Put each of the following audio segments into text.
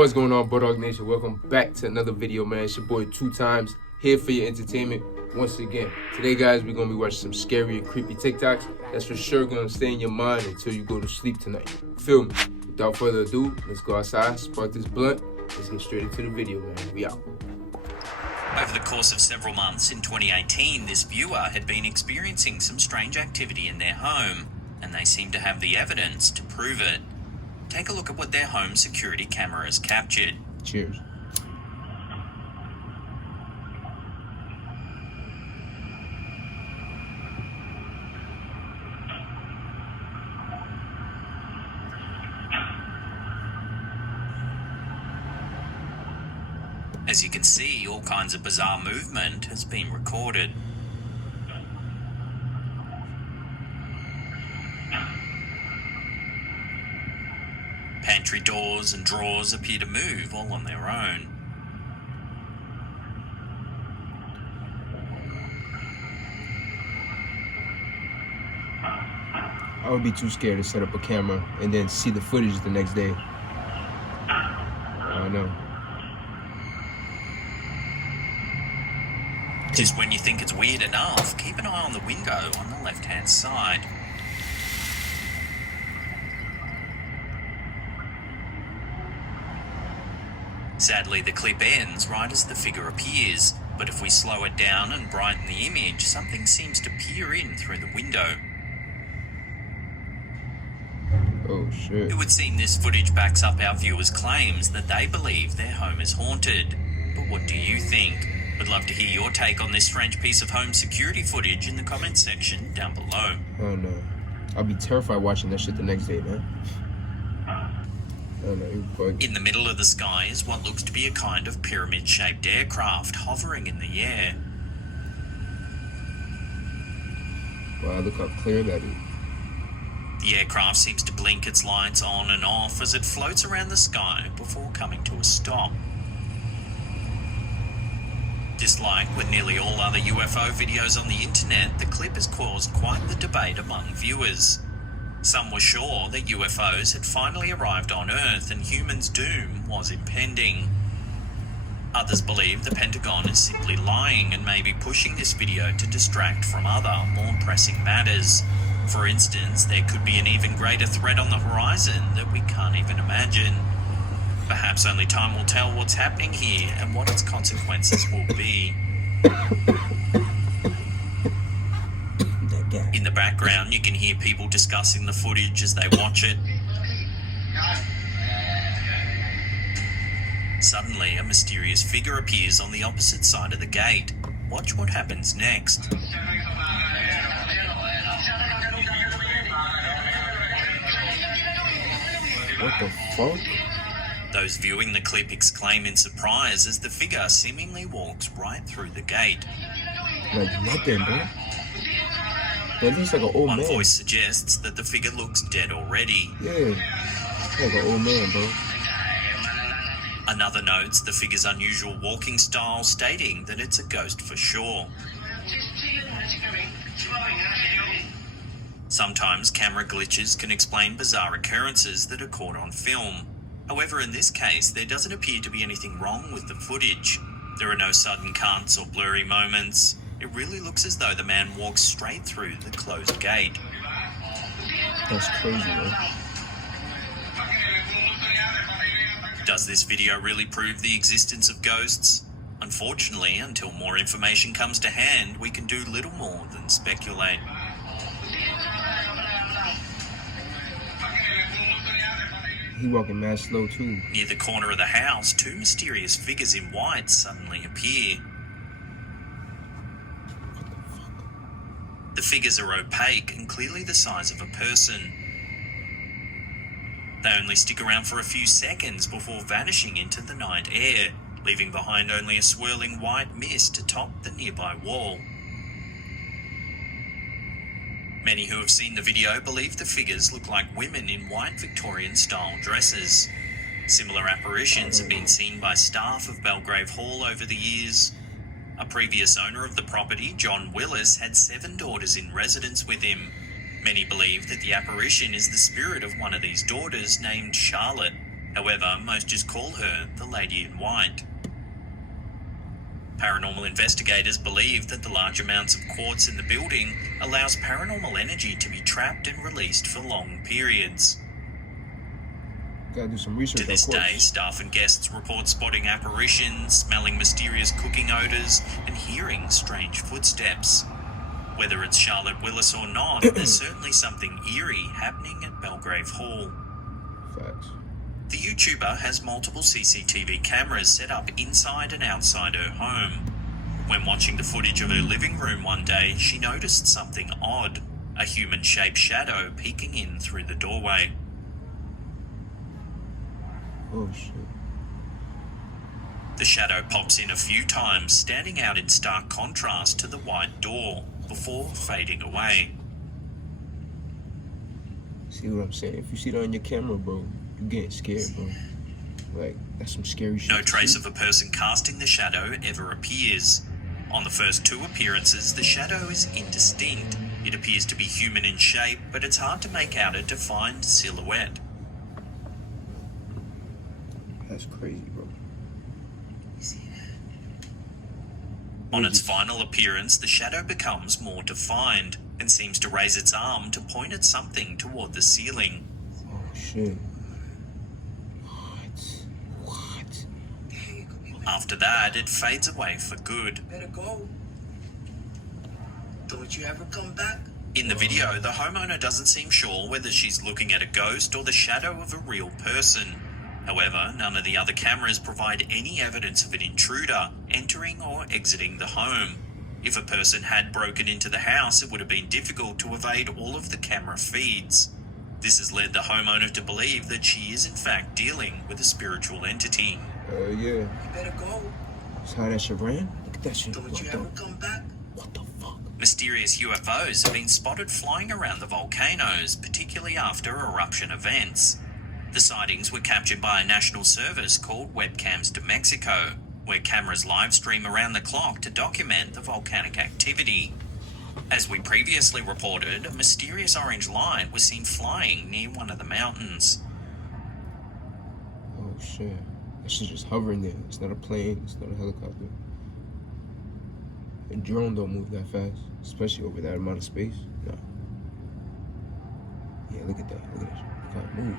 What's going on, Bulldog Nation? Welcome back to another video, man. It's your boy 2Times, here for your entertainment once again. Today, guys, we're going to be watching some scary and creepy TikToks that's for sure going to stay in your mind until you go to sleep tonight. Feel me? Without further ado, let's go outside, spark this blunt. Let's get straight into the video, man. We out. Over the course of several months in 2018, this viewer had been experiencing some strange activity in their home, and they seemed to have the evidence to prove it. Take a look at what their home security cameras captured. Cheers. As you can see, all kinds of bizarre movement has been recorded. Pantry doors and drawers appear to move all on their own. I would be too scared to set up a camera and then see the footage the next day. I don't know. Just when you think it's weird enough, keep an eye on the window on the left-hand side. Sadly, the clip ends right as the figure appears, but if we slow it down and brighten the image, something seems to peer in through the window. Oh shit. It would seem this footage backs up our viewers' claims that they believe their home is haunted. But what do you think? Would love to hear your take on this strange piece of home security footage in the comments section down below. Oh no. I'll be terrified watching that shit the next day, man. Oh no, you're bugging. In the middle of the sky is what looks to be a kind of pyramid-shaped aircraft hovering in the air. Wow, look how clear that is. The aircraft seems to blink its lights on and off as it floats around the sky before coming to a stop. Just like with nearly all other UFO videos on the internet, the clip has caused quite the debate among viewers. Some were sure that UFOs had finally arrived on Earth and humans' doom was impending. Others believe the Pentagon is simply lying and may be pushing this video to distract from other, more pressing matters. For instance, there could be an even greater threat on the horizon that we can't even imagine. Perhaps only time will tell what's happening here and what its consequences will be. In the background, you can hear people discussing the footage as they watch it. Suddenly, a mysterious figure appears on the opposite side of the gate. Watch what happens next. What the fuck? Those viewing the clip exclaim in surprise as the figure seemingly walks right through the gate. Like nothing, bro. That looks like an old man. One voice suggests that the figure looks dead already. Yeah, like an old man, bro. Another notes the figure's unusual walking style, stating that it's a ghost for sure. Sometimes camera glitches can explain bizarre occurrences that are caught on film. However, in this case, there doesn't appear to be anything wrong with the footage. There are no sudden cuts or blurry moments. It really looks as though the man walks straight through the closed gate. That's crazy, man. Does this video really prove the existence of ghosts? Unfortunately, until more information comes to hand, we can do little more than speculate. He walking mad slow too. Near the corner of the house, two mysterious figures in white suddenly appear. The figures are opaque and clearly the size of a person. They only stick around for a few seconds before vanishing into the night air, leaving behind only a swirling white mist atop the nearby wall. Many who have seen the video believe the figures look like women in white Victorian-style dresses. Similar apparitions have been seen by staff of Belgrave Hall over the years. A previous owner of the property, John Willis, had 7 daughters in residence with him. Many believe that the apparition is the spirit of one of these daughters named Charlotte. However, most just call her the Lady in White. Paranormal investigators believe that the large amounts of quartz in the building allows paranormal energy to be trapped and released for long periods. Gotta do some research. To this day, staff and guests report spotting apparitions, smelling mysterious cooking odors, and hearing strange footsteps. Whether it's Charlotte Willis or not, there's certainly something eerie happening at Belgrave Hall. Facts. The YouTuber has multiple CCTV cameras set up inside and outside her home. When watching the footage of her living room one day, she noticed something odd, a human-shaped shadow peeking in through the doorway. Oh shit. The shadow pops in a few times, standing out in stark contrast to the wide door, before fading away. See what I'm saying? If you see that on your camera, bro, you getting scared, bro. Like, that's some scary shit. No trace of a person casting the shadow ever appears. On the first two appearances, the shadow is indistinct. It appears to be human in shape, but it's hard to make out a defined silhouette. That's crazy, bro. On its final appearance, the shadow becomes more defined and seems to raise its arm to point at something toward the ceiling. Oh shit. What? After that, it fades away for good. Better go. Don't you ever come back? In the video, the homeowner doesn't seem sure whether she's looking at a ghost or the shadow of a real person. However, none of the other cameras provide any evidence of an intruder entering or exiting the home. If a person had broken into the house, it would have been difficult to evade all of the camera feeds. This has led the homeowner to believe that she is in fact dealing with a spiritual entity. Yeah. You better go. That's how that shit ran? Look at that shit. Don't you ever come back? What the fuck? Mysterious UFOs have been spotted flying around the volcanoes, particularly after eruption events. The sightings were captured by a national service called Webcams de Mexico, where cameras live stream around the clock to document the volcanic activity. As we previously reported, a mysterious orange light was seen flying near one of the mountains. Oh shit. That shit's just hovering there. It's not a plane, it's not a helicopter. A drone don't move that fast, especially over that amount of space. No. Yeah, look at that. Look at that shit. Look how it moves.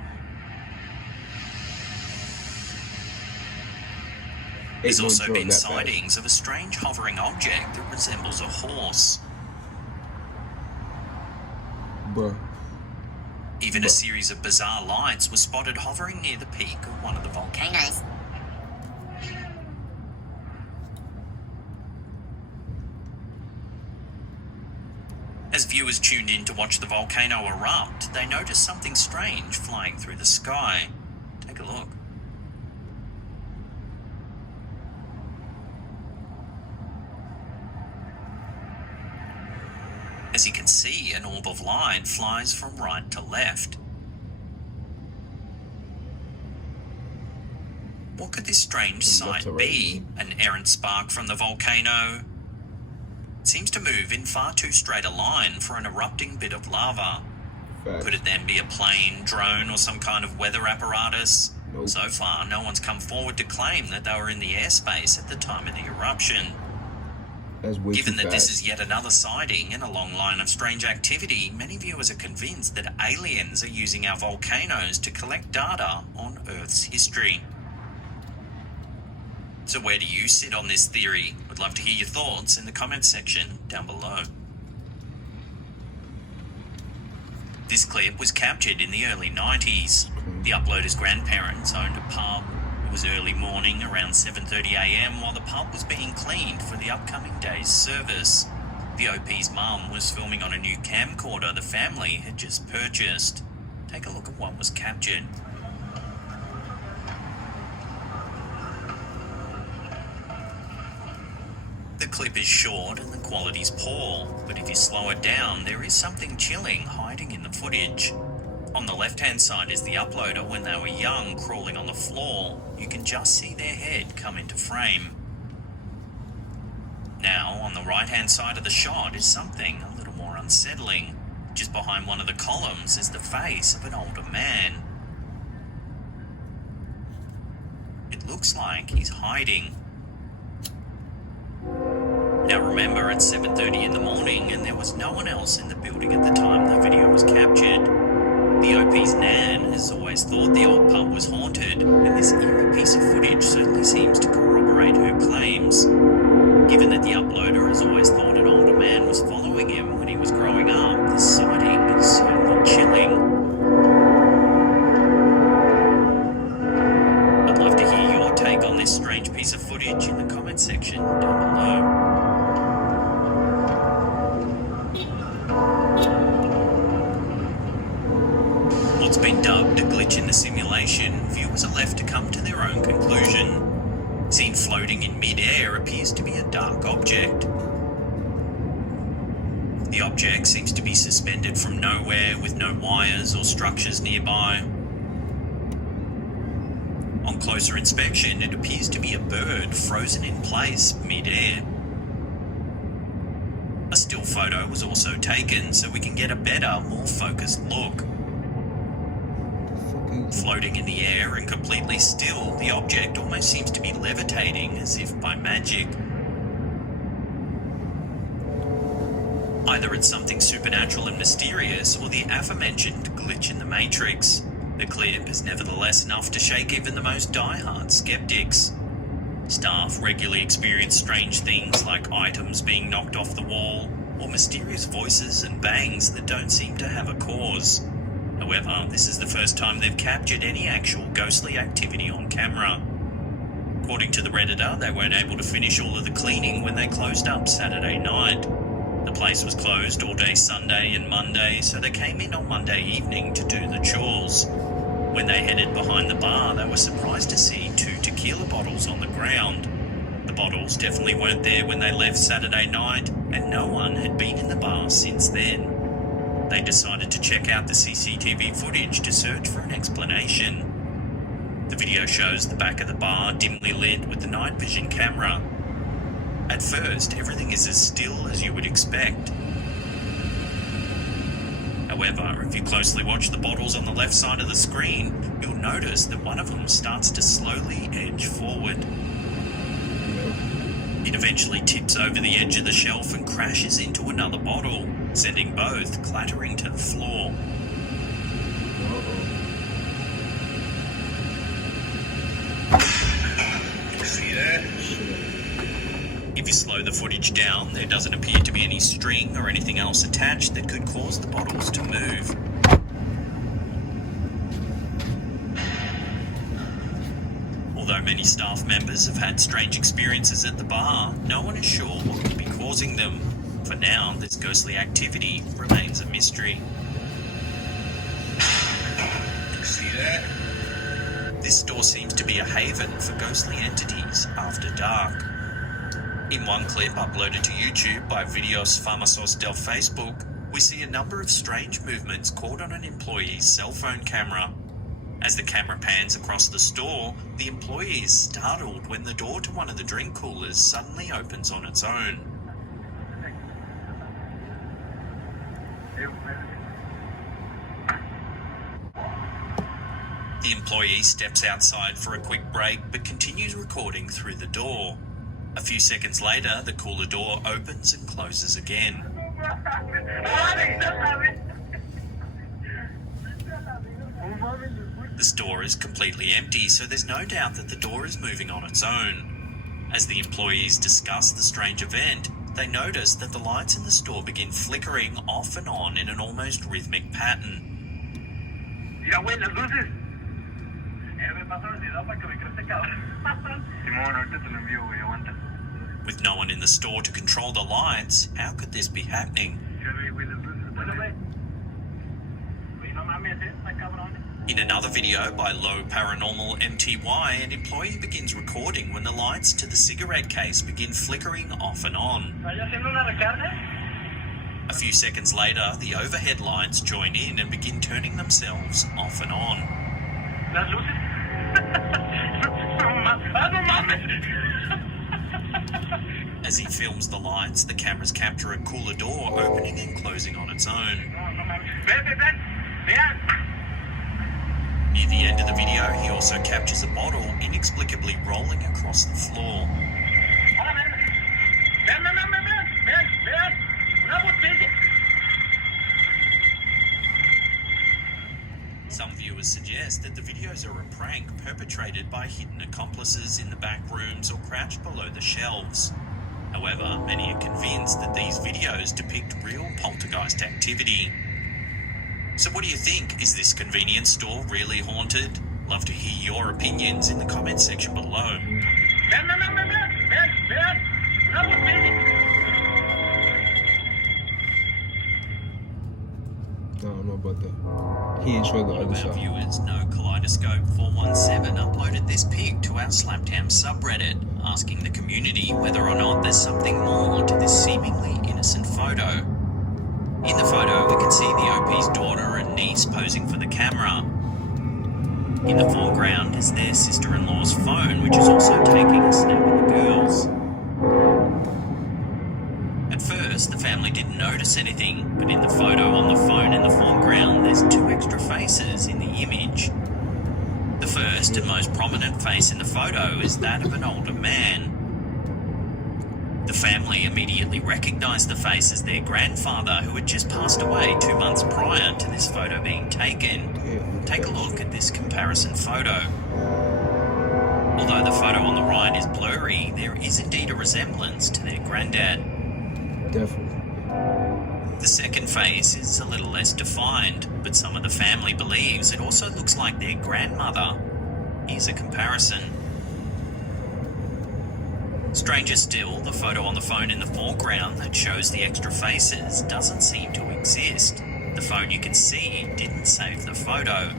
There's also been sightings of a strange hovering object that resembles a horse. Bruh. Even a series of bizarre lights were spotted hovering near the peak of one of the volcanoes. As viewers tuned in to watch the volcano erupt, they noticed something strange flying through the sky. Take a look. As you can see, an orb of light flies from right to left. What could this strange sight be? An errant spark from the volcano? It seems to move in far too straight a line for an erupting bit of lava. Could it then be a plane, drone, or some kind of weather apparatus? Nope. So far, no one's come forward to claim that they were in the airspace at the time of the eruption. Given that this is yet another sighting in a long line of strange activity, many viewers are convinced that aliens are using our volcanoes to collect data on Earth's history. So where do you sit on this theory? I'd love to hear your thoughts in the comments section down below. This clip was captured in the early 90s. The uploader's grandparents owned a pub. It was early morning, around 7:30 a.m, while the pub was being cleaned for the upcoming day's service. The OP's mum was filming on a new camcorder the family had just purchased. Take a look at what was captured. The clip is short and the quality's poor, but if you slow it down, there is something chilling hiding in the footage. On the left-hand side is the uploader when they were young, crawling on the floor. You can just see their head come into frame. Now, on the right-hand side of the shot is something a little more unsettling. Just behind one of the columns is the face of an older man. looks like he's hiding. Now remember, it's 7:30 in the morning and there was no one else in the building at the time the video was captured. The OP's Nan has always thought the old pub was haunted, and this eerie piece of footage certainly seems to corroborate her claims. Given that the uploader has always thought an older man was following him when he was growing up, this sighting is certainly chilling. I'd love to hear your take on this strange piece of footage in the comment section down below. What's been dubbed a glitch in the simulation, viewers are left to come to their own conclusion. Seen floating in mid-air appears to be a dark object. The object seems to be suspended from nowhere with no wires or structures nearby. On closer inspection, it appears to be a bird frozen in place mid-air. A still photo was also taken so we can get a better, more focused look. Floating in the air and completely still, the object almost seems to be levitating as if by magic. Either it's something supernatural and mysterious, or the aforementioned glitch in the Matrix. The clip is nevertheless enough to shake even the most die-hard skeptics. Staff regularly experience strange things like items being knocked off the wall, or mysterious voices and bangs that don't seem to have a cause. However, this is the first time they've captured any actual ghostly activity on camera. According to the Redditor, they weren't able to finish all of the cleaning when they closed up Saturday night. The place was closed all day Sunday and Monday, so they came in on Monday evening to do the chores. When they headed behind the bar, they were surprised to see 2 tequila bottles on the ground. The bottles definitely weren't there when they left Saturday night, and no one had been in the bar since then. They decided to check out the CCTV footage to search for an explanation. The video shows the back of the bar dimly lit with the night vision camera. At first, everything is as still as you would expect. However, if you closely watch the bottles on the left side of the screen, you'll notice that one of them starts to slowly edge forward. It eventually tips over the edge of the shelf and crashes into another bottle, sending both clattering to the floor. See that? If you slow the footage down, there doesn't appear to be any string or anything else attached that could cause the bottles to move. Although many staff members have had strange experiences at the bar, no one is sure what could be causing them. For now, this ghostly activity remains a mystery. See that? This store seems to be a haven for ghostly entities after dark. In one clip uploaded to YouTube by Videos Famosos del Facebook, we see a number of strange movements caught on an employee's cell phone camera. As the camera pans across the store, the employee is startled when the door to one of the drink coolers suddenly opens on its own. The employee steps outside for a quick break but continues recording through the door. A few seconds later, the cooler door opens and closes again. The store is completely empty, so there's no doubt that the door is moving on its own. As the employees discuss the strange event, they notice that the lights in the store begin flickering off and on in an almost rhythmic pattern. Mira, güey, las luces. Me pasaron el video para que me crezca, cabrón. Simón, ahorita te lo envío, güey, aguanta. With no one in the store to control the lights, how could this be happening? In another video by Low Paranormal MTY, an employee begins recording when the lights to the cigarette case begin flickering off and on. A few seconds later, the overhead lights join in and begin turning themselves off and on. As he films the lights, the cameras capture a cooler door opening and closing on its own. Near the end of the video, he also captures a bottle inexplicably rolling across the floor. Some viewers suggest that the videos are a prank perpetrated by hidden accomplices in the back rooms or crouched below the shelves. However, many are convinced that these videos depict real poltergeist activity. So what do you think? Is this convenience store really haunted? Love to hear your opinions in the comments section below. I don't know about that. He ain't sure the other One of our side. viewers, No Kaleidoscope 417, uploaded this pic to our Slaptown subreddit, asking the community whether or not there's something more to this seemingly innocent photo. In the photo, we can see the OP's daughter and niece posing for the camera. In the foreground is their sister-in-law's phone, which is also taking a snap of the girls. At first, the family didn't notice anything, but in the photo on the phone in the foreground, there's two extra faces in the image. The first and most prominent face in the photo is that of an older man. The family immediately recognized the face as their grandfather, who had just passed away 2 months prior to this photo being taken. Take a look at this comparison photo. Although the photo on the right is blurry, there is indeed a resemblance to their granddad. Definitely. The second face is a little less defined, but some of the family believes it also looks like their grandmother. Here's a comparison. Stranger still, the photo on the phone in the foreground that shows the extra faces doesn't seem to exist. The phone you can see didn't save the photo.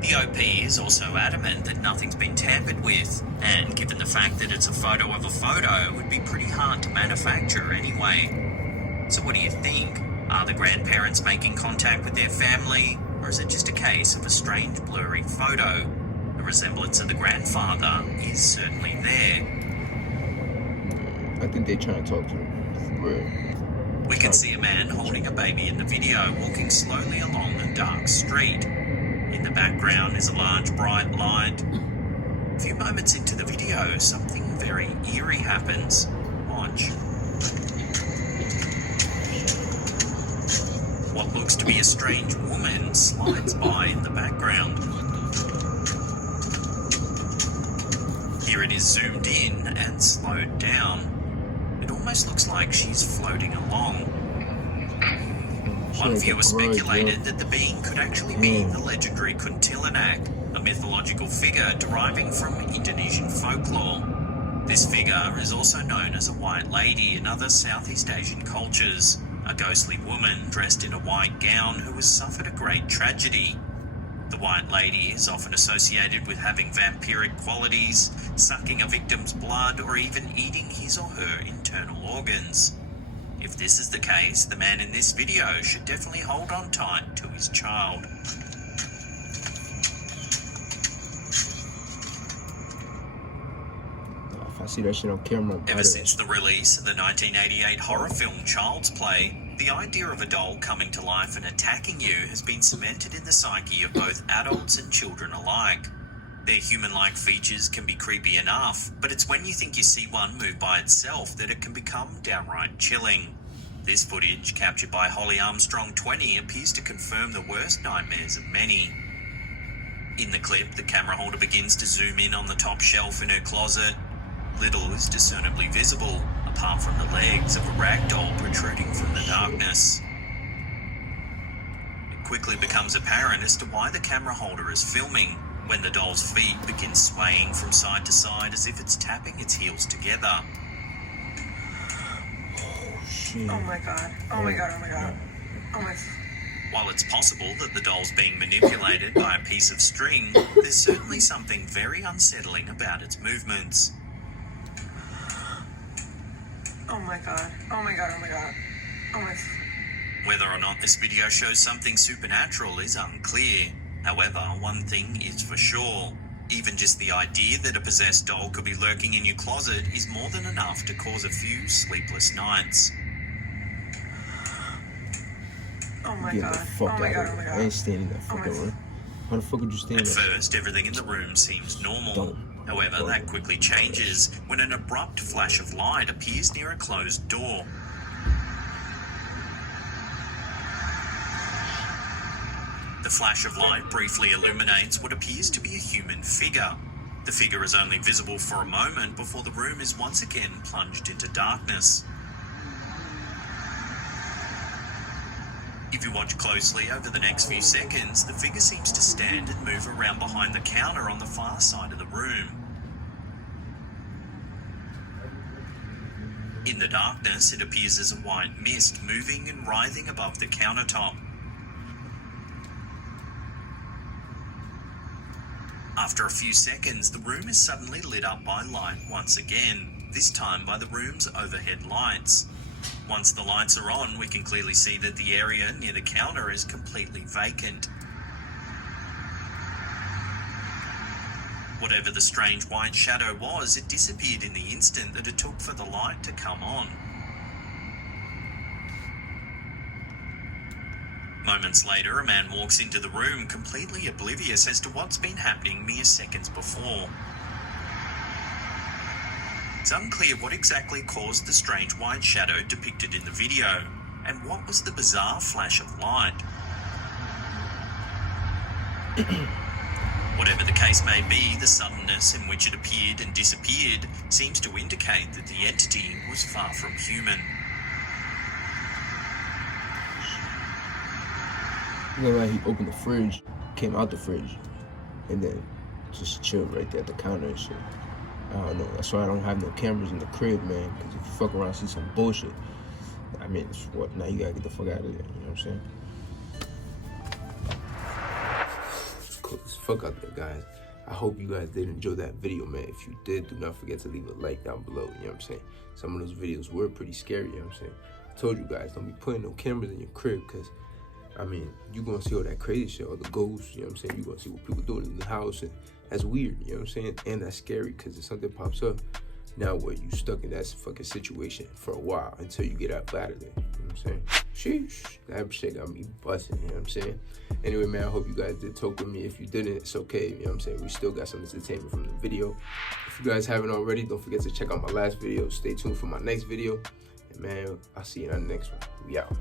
The OP is also adamant that nothing's been tampered with, and given the fact that it's a photo of a photo, it would be pretty hard to manufacture anyway. So what do you think? Are the grandparents making contact with their family, or is it just a case of a strange blurry photo? The resemblance of the grandfather is certainly there. I think they're trying to talk to him. We can see a man holding a baby in the video walking slowly along a dark street. In the background is a large bright light. A few moments into the video, something very eerie happens. Watch. What looks to be a strange woman slides by in the background. Here it is zoomed in and slowed down. It almost looks like she's floating along. One viewer speculated that the being could actually be the legendary Kuntilanak, a mythological figure deriving from Indonesian folklore. This figure is also known as a white lady in other Southeast Asian cultures, a ghostly woman dressed in a white gown who has suffered a great tragedy. The white lady is often associated with having vampiric qualities, sucking a victim's blood, or even eating his or her internal organs. If this is the case, the man in this video should definitely hold on tight to his child. If I see that shit on camera, Ever since the release of the 1988 horror film Child's Play, the idea of a doll coming to life and attacking you has been cemented in the psyche of both adults and children alike. Their human-like features can be creepy enough, but it's when you think you see one move by itself that it can become downright chilling. This footage, captured by Holly Armstrong 20, appears to confirm the worst nightmares of many. In the clip, the camera holder begins to zoom in on the top shelf in her closet. Little is discernibly visible, apart from the legs of a rag doll protruding from the darkness. It quickly becomes apparent as to why the camera holder is filming, when the doll's feet begin swaying from side to side as if it's tapping its heels together. Oh my god. Oh my god, oh my god. Oh my... While it's possible that the doll's being manipulated by a piece of string, there's certainly something very unsettling about its movements. Oh my god. Oh my god, oh my god. Oh my... Whether or not this video shows something supernatural is unclear. However, one thing is for sure. Even just the idea that a possessed doll could be lurking in your closet is more than enough to cause a few sleepless nights. Oh my Get god. the fuck Oh my out god, of oh my here. god. I ain't standing that Oh my... fucking room. Why the fuck would you stand At there? first, everything in the room seems normal. However, that quickly changes when an abrupt flash of light appears near a closed door. The flash of light briefly illuminates what appears to be a human figure. The figure is only visible for a moment before the room is once again plunged into darkness. If you watch closely over the next few seconds, the figure seems to stand and move around behind the counter on the far side of the room. In the darkness, it appears as a white mist moving and writhing above the countertop. After a few seconds, the room is suddenly lit up by light once again, this time by the room's overhead lights. Once the lights are on, we can clearly see that the area near the counter is completely vacant. Whatever the strange white shadow was, it disappeared in the instant that it took for the light to come on. Moments later, a man walks into the room completely oblivious as to what's been happening mere seconds before. It's unclear what exactly caused the strange white shadow depicted in the video, and what was the bizarre flash of light. Whatever the case may be, the suddenness in which it appeared and disappeared seems to indicate that the entity was far from human. Looked like he opened the fridge, came out the fridge, and then just chilled right there at the counter and shit. I don't know. That's why I don't have no cameras in the crib, man. Because if you fuck around and see some bullshit, I mean, it's what? Now you gotta get the fuck out of there. You know what I'm saying? Cool as fuck out there, guys. I hope you guys did enjoy that video, man. If you did, do not forget to leave a like down below. You know what I'm saying? Some of those videos were pretty scary. You know what I'm saying? I told you guys, don't be putting no cameras in your crib, because I mean, you gonna see all that crazy shit, all the ghosts, you know what I'm saying? You gonna see what people doing in the house, and that's weird, you know what I'm saying? And that's scary, because if something pops up, now what, you stuck in that fucking situation for a while until you get out of there, you know what I'm saying? Sheesh, that shit got me busting, you know what I'm saying? Anyway, man, I hope you guys did talk with me. If you didn't, it's okay, you know what I'm saying? We still got some entertainment from the video. If you guys haven't already, don't forget to check out my last video. Stay tuned for my next video. And man, I'll see you in the next one. We out.